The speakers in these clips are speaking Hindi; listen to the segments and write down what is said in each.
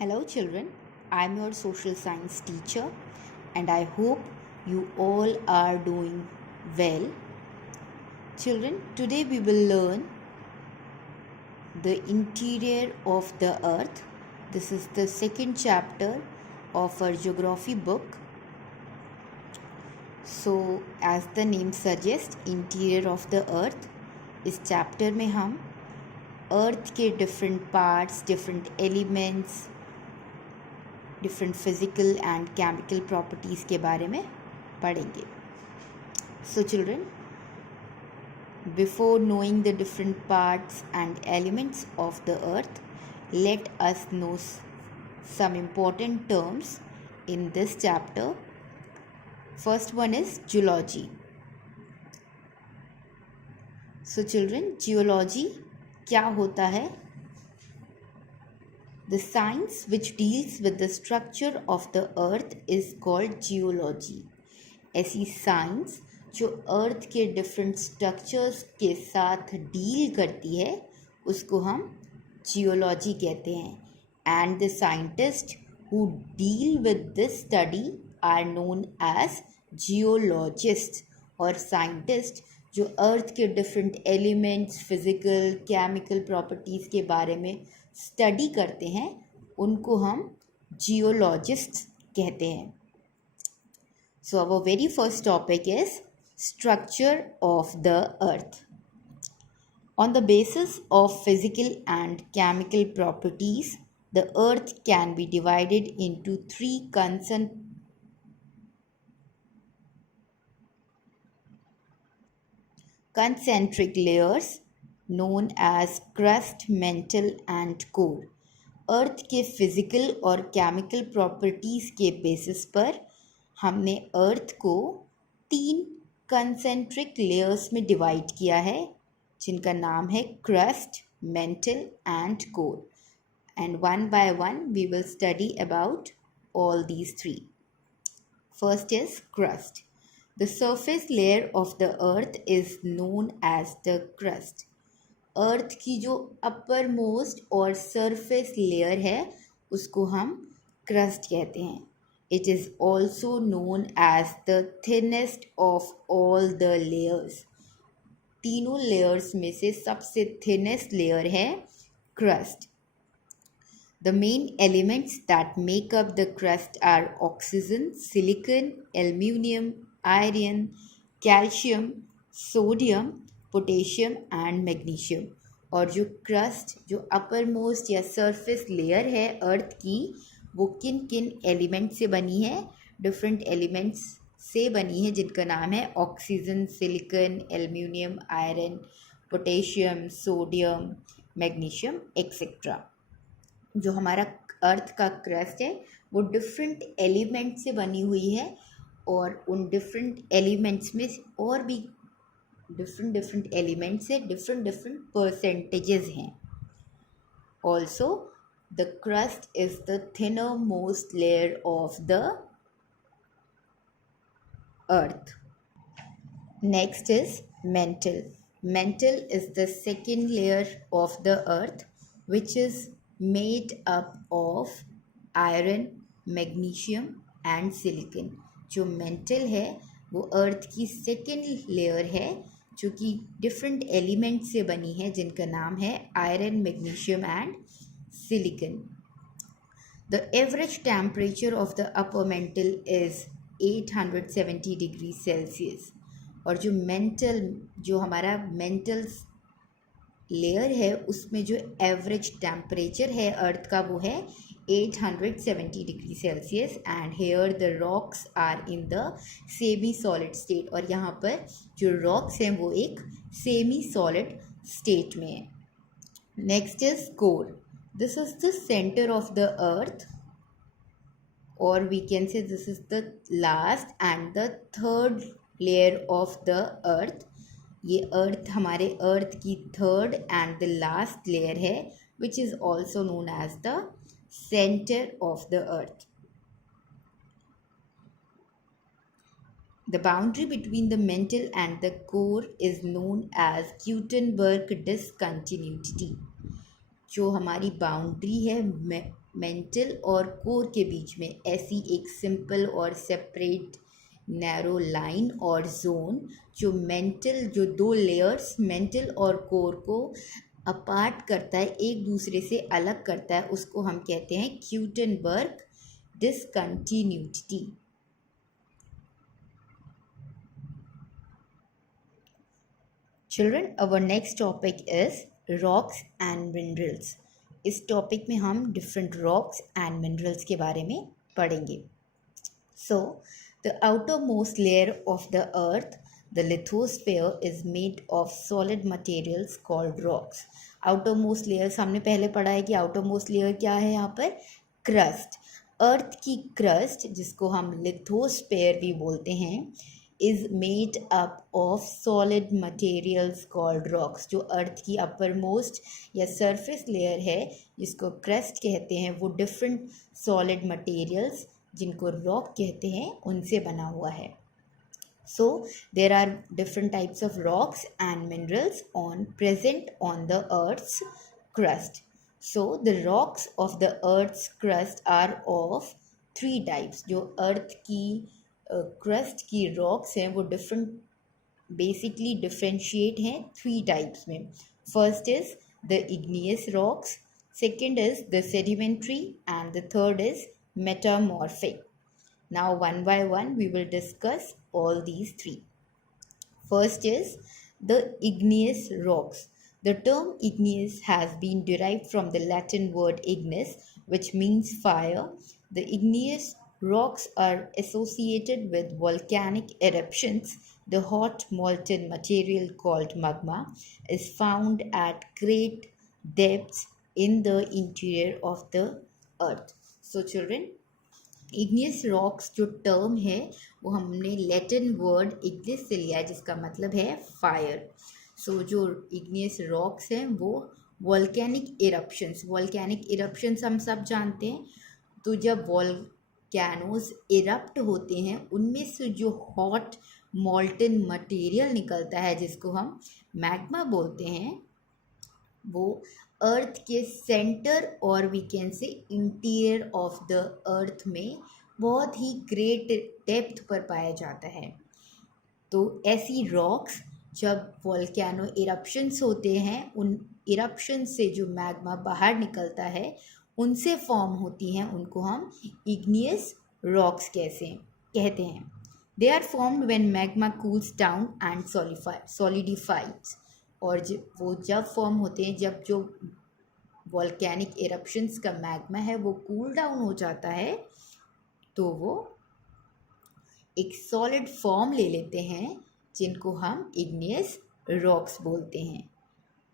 Hello, children. I'm your social science teacher, and I hope you all are doing well. Children, today we will learn the interior of the earth. This is the second chapter of our geography book. So, as the name suggests, interior of the earth, इस चैप्टर में हम अर्थ के different parts, different elements, different physical and chemical properties के बारे में पढ़ेंगे. So children, before knowing the different parts and elements of the earth, let us know some important terms in this chapter. First one is geology. So children, geology क्या होता है? The science which deals with the structure of the earth is called geology. ऐसी साइंस जो अर्थ के डिफरेंट स्ट्रक्चर्स के साथ डील करती है उसको हम जियोलॉजी कहते हैं. And the scientist who deal with this study are known as geologist. और साइंटिस्ट जो अर्थ के different elements, physical, chemical properties के बारे में स्टडी करते हैं उनको हम जियोलॉजिस्ट कहते हैं. So our very first topic is structure of the earth. On the basis of physical and chemical properties, the earth can be divided into three concentric layers known as crust, mantle and core. अर्थ के फिजिकल और केमिकल प्रॉपर्टीज़ के बेसिस पर हमने अर्थ को 3 कंसेंट्रिक लेयर्स में डिवाइड किया है जिनका नाम है crust, mantle and core. And one by one we will study about all these 3. First is crust. The surface layer of the earth is known as the crust. Earth की जो अपर मोस्ट और सरफेस लेयर है उसको हम क्रस्ट कहते हैं. It is also known as the thinnest of all the layers. तीनों लेयर्स में से सबसे thinnest लेयर है crust. The main elements that make up the crust are oxygen, silicon, aluminium, iron, calcium, sodium, potassium and magnesium. और जो crust, जो upper most या surface layer है अर्थ की, वो किन किन एलिमेंट से बनी है? डिफरेंट एलिमेंट्स से बनी है जिनका नाम है oxygen, silicon, aluminium, iron, potassium, sodium, magnesium etcetera. जो हमारा अर्थ का क्रस्ट है वो डिफरेंट एलिमेंट से बनी हुई है और उन डिफरेंट एलिमेंट्स में और भी डिफरेंट एलिमेंट्स से डिफरेंट परसेंटेजेस हैं. Also the crust is the thinnermost layer of the earth. Next is mantle. Mantle is the second layer of the earth which is made up of iron, magnesium and silicon. जो mantle है वो अर्थ की सेकेंड लेयर है जो कि डिफरेंट एलिमेंट से बनी है जिनका नाम है iron, magnesium and silicon. The average temperature of the upper mantle is 870 degrees Celsius. और जो mantle, जो हमारा mantle लेयर है उसमें जो एवरेज टेम्परेचर है अर्थ का वो है 870 degree Celsius. And here the rocks are in the semi solid state. और यहाँ पर जो रॉक्स हैं वो एक सेमी सॉलिड स्टेट में है. Next is core. This is the center of the earth, or we can say this is the last and the third layer of the earth. ये अर्थ हमारे अर्थ की third and the last layer है which is also known as the center of the earth. The boundary between the mantle and the core is known as Gutenberg discontinuity. जो हमारी बाउंड्री है मेंटल और कोर के बीच में ऐसी एक सिंपल और सेपरेट नैरो लाइन और जोन जो मेंटल, जो दो लेयर्स मेंटल और कोर को अपार्ट करता है, एक दूसरे से अलग करता है, उसको हम कहते हैं Gutenberg discontinuity. Children, our next topic is rocks and minerals. इस टॉपिक में हम डिफरेंट रॉक्स एंड मिनरल्स के बारे में पढ़ेंगे। So the outermost layer of the earth, the lithosphere, is made of solid materials called rocks. outermost layers हमने पहले पढ़ा है कि outermost layer क्या है यहाँ पर, क्रस्ट। अर्थ की क्रस्ट, जिसको हम लिथोस्फेयर भी बोलते हैं, is made up of solid materials called rocks. जो अर्थ की अपर मोस्ट या सरफेस लेयर है, जिसको क्रस्ट कहते हैं, वो डिफरेंट सॉलिड मटेरियल्स, जिनको रॉक कहते हैं, उनसे बना हुआ है। So there are different types of rocks and minerals present on the earth's crust. So the rocks of the earth's crust are of three types. जो अर्थ की क्रस्ट की रॉक्स हैं वो बेसिकली डिफ्रेंशिएट हैं थ्री टाइप्स में। First is the igneous rocks, second is the sedimentary, and the third is metamorphic. Now one by one we will discuss all these three. First is the igneous rocks. The term igneous has been derived from the Latin word ignis, which means fire. The igneous rocks are associated with volcanic eruptions. The hot molten material called magma is found at great depths in the interior of the earth. So children, igneous rocks जो टर्म है वो हमने लैटिन वर्ड इग्निस से लिया है, जिसका मतलब है फायर। सो जो इग्नियस रॉक्स हैं वो वॉल्केनिक इरप्शंस हम सब जानते हैं। तो जब वॉल्केनोज इरप्ट होते हैं, उनमें से जो हॉट मॉल्टन मटेरियल निकलता है, जिसको हम मैग्मा बोलते हैं, वो अर्थ के सेंटर और we can say interior of the earth में बहुत ही ग्रेट डेप्थ पर पाया जाता है। तो ऐसी रॉक्स जब वॉल्केनो इरप्शंस होते हैं, उन इरप्शन से जो मैग्मा बाहर निकलता है, उनसे फॉर्म होती हैं, उनको हम इग्नियस रॉक्स कहते हैं। They are formed when magma cools down and solidifies. और वो जब फॉर्म होते हैं, जब जो वॉल्केनिक इरप्शंस का मैग्मा है वो कूल डाउन हो जाता है, तो वो एक सॉलिड फॉर्म ले लेते हैं, जिनको हम इग्नियस रॉक्स बोलते हैं।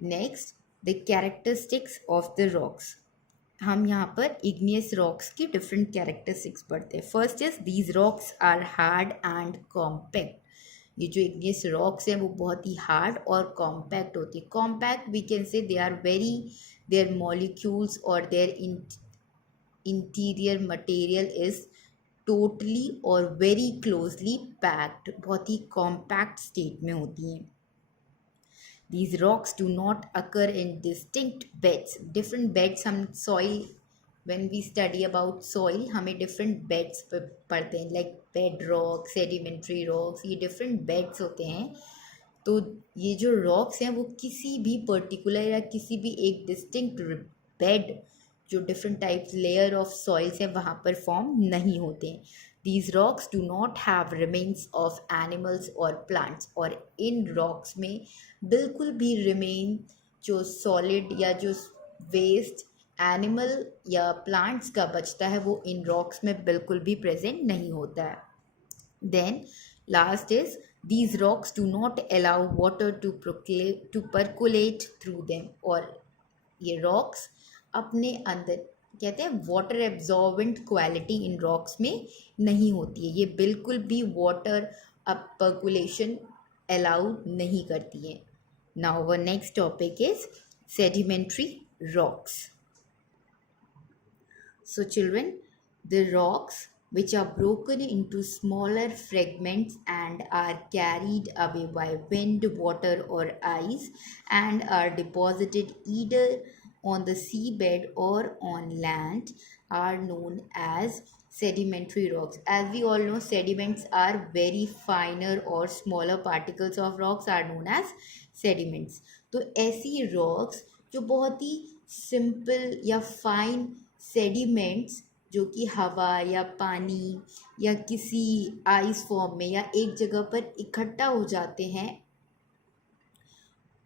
Next, the characteristics of the rocks. हम यहाँ पर इग्नियस रॉक्स की डिफरेंट कैरेक्टरिस्टिक्स पढ़ते हैं। First is these rocks are hard and compact. ये जो इग्नियस रॉक्स हैं वो बहुत ही हार्ड और कॉम्पैक्ट होती है। Compact we can say they are very, their molecules और their interior material is totally और वेरी क्लोजली पैक्ड, बहुत ही कॉम्पैक्ट स्टेट में होती हैं। These rocks do not occur in distinct beds. Different beds, हम soil, when we study about soil, हमें different beds पढ़ते हैं, like bedrock, sedimentary rocks, ये different beds होते हैं। तो ये जो rocks हैं वो किसी भी particular या किसी भी एक distinct bed, जो different types layer of soils हैं, वहाँ पर form नहीं होते हैं। These rocks do not have remains of animals or plants. और इन rocks में बिल्कुल भी remain, जो solid या जो waste animal या plants का बचता है, वो इन rocks में बिल्कुल भी present नहीं होता है। Then last is these rocks do not allow water to percolate through them. और ये rocks अपने अंदर, कहते हैं, water absorbent quality in rocks में नहीं होती है। ये बिल्कुल भी वाटर पर्कुलेशन अलाउ नहीं करती है। Now our next topic is sedimentary rocks. So children, the rocks which are broken into smaller fragments and are carried away by wind, water or ice, and are deposited either on the seabed or on land are known as sedimentary rocks. As we all know, sediments are very finer or smaller particles of rocks are known as sediments. तो ऐसी rocks जो बहुत ही सिंपल या फाइन सेडिमेंट्स जो कि हवा या पानी या किसी आइस फॉर्म में या एक जगह पर इकट्ठा हो जाते हैं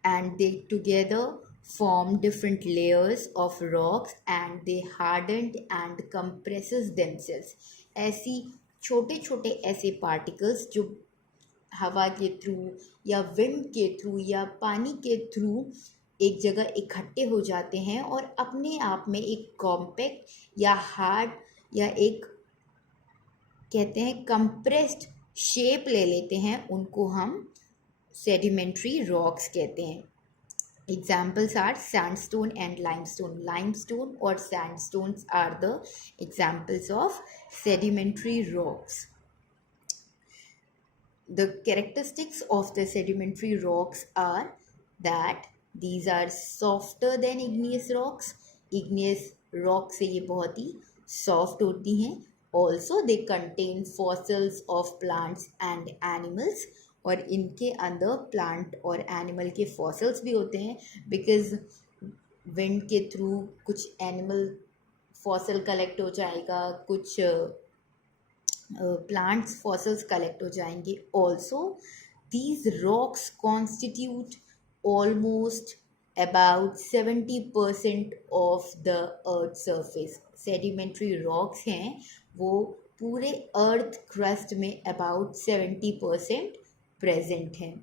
and they together form different layers of rocks and they hardened and compresses themselves. ऐसी छोटे छोटे ऐसे particles जो हवा के थ्रू या विंड के थ्रू या पानी के थ्रू एक जगह इकट्ठे हो जाते हैं और अपने आप में एक कॉम्पैक्ट या हार्ड या एक कहते हैं कंप्रेस्ड शेप ले लेते हैं, उनको हम सेडिमेंट्री रॉक्स कहते हैं. Examples are sandstone and limestone. Limestone or sandstones are the examples of sedimentary rocks. The characteristics of the sedimentary rocks are that these are softer than igneous rocks. Igneous rock से ये बहुत ही soft होती हैं. Also they contain fossils of plants and animals. और इनके अंदर प्लांट और एनिमल के फॉसिल्स भी होते हैं बिकॉज विंड के थ्रू कुछ एनिमल फॉसिल कलेक्ट हो जाएगा, कुछ प्लांट्स फॉसिल्स कलेक्ट हो जाएंगे. Also these rocks constitute almost about 70% of the earth surface. Sedimentary rocks हैं वो पूरे अर्थ क्रस्ट में about 70% present हैं.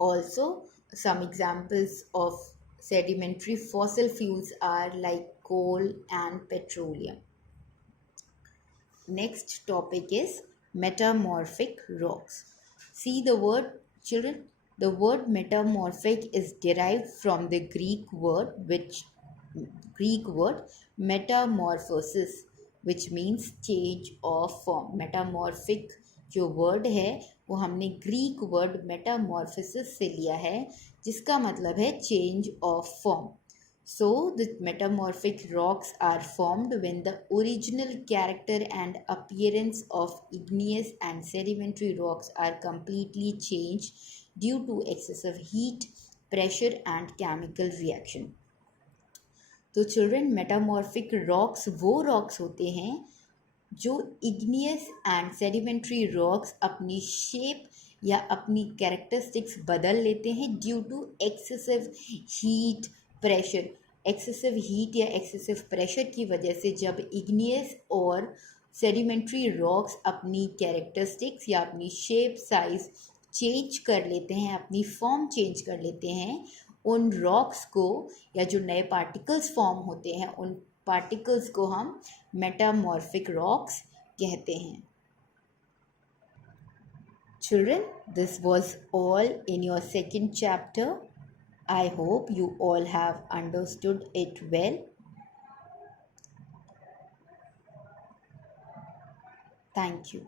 Also, some examples of sedimentary fossil fuels are like coal and petroleum. Next topic is metamorphic rocks. See the word, children, the word metamorphic is derived from the Greek word metamorphosis, which means change of form. Metamorphic जो वर्ड है वो हमने ग्रीक वर्ड मेटामॉर्फोसिस से लिया है जिसका मतलब है change of form. So the metamorphic rocks are formed when the original character and appearance of igneous and sedimentary rocks are completely change due to excessive heat, pressure and chemical reaction. तो चिल्ड्रन, मेटामॉर्फिक रॉक्स वो रॉक्स होते हैं जो इग्नियस एंड सेडिमेंट्री रॉक्स अपनी शेप या अपनी कैरेक्टरिस्टिक्स बदल लेते हैं due to excessive heat, pressure. Excessive heat या एक्सेसिव प्रेशर की वजह से जब इग्नियस और सेडिमेंट्री रॉक्स अपनी कैरेक्टरिस्टिक्स या अपनी शेप, साइज चेंज कर लेते हैं, अपनी फॉर्म चेंज कर लेते हैं, उन रॉक्स को या जो नए पार्टिकल्स फॉर्म होते हैं उन पार्टिकल्स को हम मेटामॉर्फिक रॉक्स कहते हैं. Children, this was all in your second chapter. I hope you all have understood it well. Thank you.